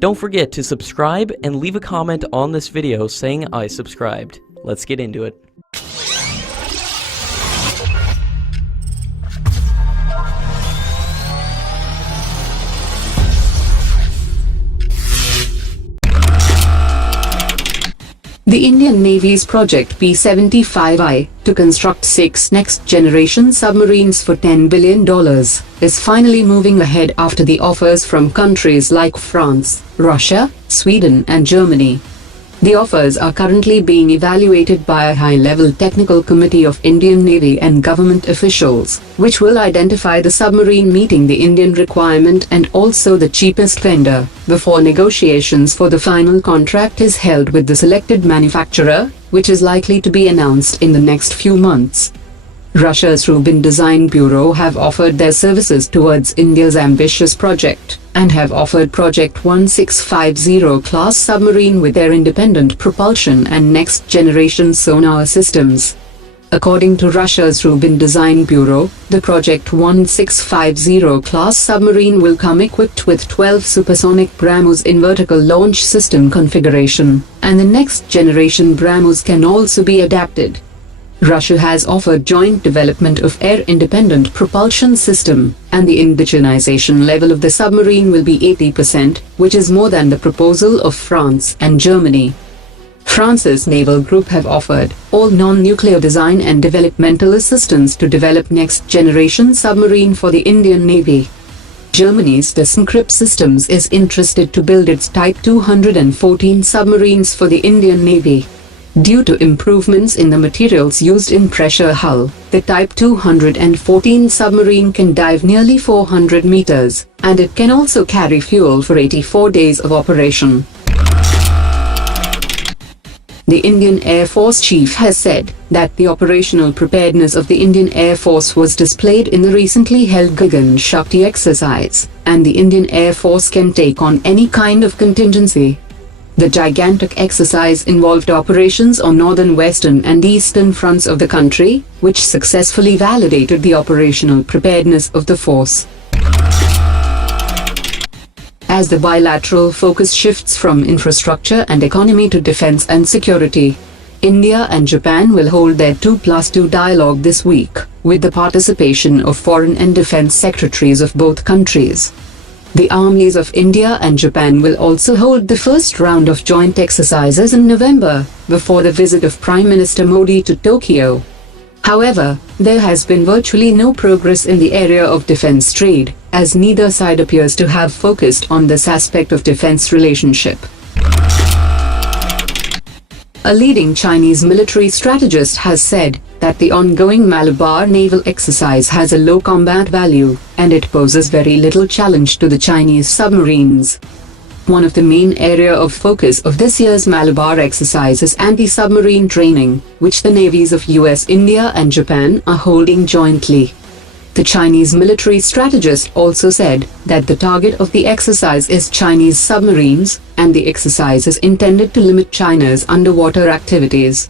Don't forget to subscribe and leave a comment on this video saying I subscribed. Let's get into it. The Indian Navy's Project P-75I, to construct 6 next-generation submarines for $10 billion, is finally moving ahead after the offers from countries like France, Russia, Sweden and Germany. The offers are currently being evaluated by a high-level technical committee of Indian Navy and government officials, which will identify the submarine meeting the Indian requirement and also the cheapest vendor, before negotiations for the final contract is held with the selected manufacturer, which is likely to be announced in the next few months. Russia's Rubin Design Bureau have offered their services towards India's ambitious project, and have offered Project 1650 class submarine with their independent propulsion and next-generation sonar systems. According to Russia's Rubin Design Bureau, the Project 1650 class submarine will come equipped with 12 supersonic BrahMos in vertical launch system configuration, and the next-generation BrahMos can also be adapted. Russia has offered joint development of air-independent propulsion system, and the indigenization level of the submarine will be 80%, which is more than the proposal of France and Germany. France's Naval Group have offered all non-nuclear design and developmental assistance to develop next-generation submarine for the Indian Navy. Germany's ThyssenKrupp Systems is interested to build its Type 214 submarines for the Indian Navy. Due to improvements in the materials used in pressure hull, the Type 214 submarine can dive nearly 400 meters, and it can also carry fuel for 84 days of operation. The Indian Air Force Chief has said that the operational preparedness of the Indian Air Force was displayed in the recently held Gagan Shakti exercise, and the Indian Air Force can take on any kind of contingency. The gigantic exercise involved operations on northern, western and eastern fronts of the country, which successfully validated the operational preparedness of the force. As the bilateral focus shifts from infrastructure and economy to defense and security, India and Japan will hold their 2+2 dialogue this week, with the participation of foreign and defense secretaries of both countries. The armies of India and Japan will also hold the first round of joint exercises in November, before the visit of Prime Minister Modi to Tokyo. However, there has been virtually no progress in the area of defense trade, as neither side appears to have focused on this aspect of defense relationship. A leading Chinese military strategist has said that the ongoing Malabar naval exercise has a low combat value, and it poses very little challenge to the Chinese submarines. One of the main area of focus of this year's Malabar exercise is anti-submarine training, which the navies of US, India and Japan are holding jointly. The Chinese military strategist also said that the target of the exercise is Chinese submarines, and the exercise is intended to limit China's underwater activities.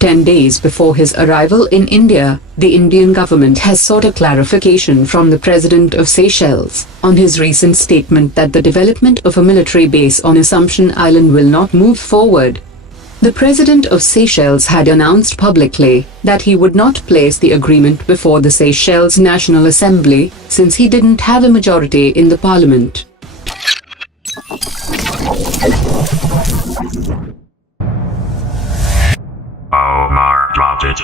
10 days before his arrival in India, the Indian government has sought a clarification from the President of Seychelles on his recent statement that the development of a military base on Assumption Island will not move forward. The President of Seychelles had announced publicly that he would not place the agreement before the Seychelles National Assembly, since he didn't have a majority in the parliament. Omar dropped it.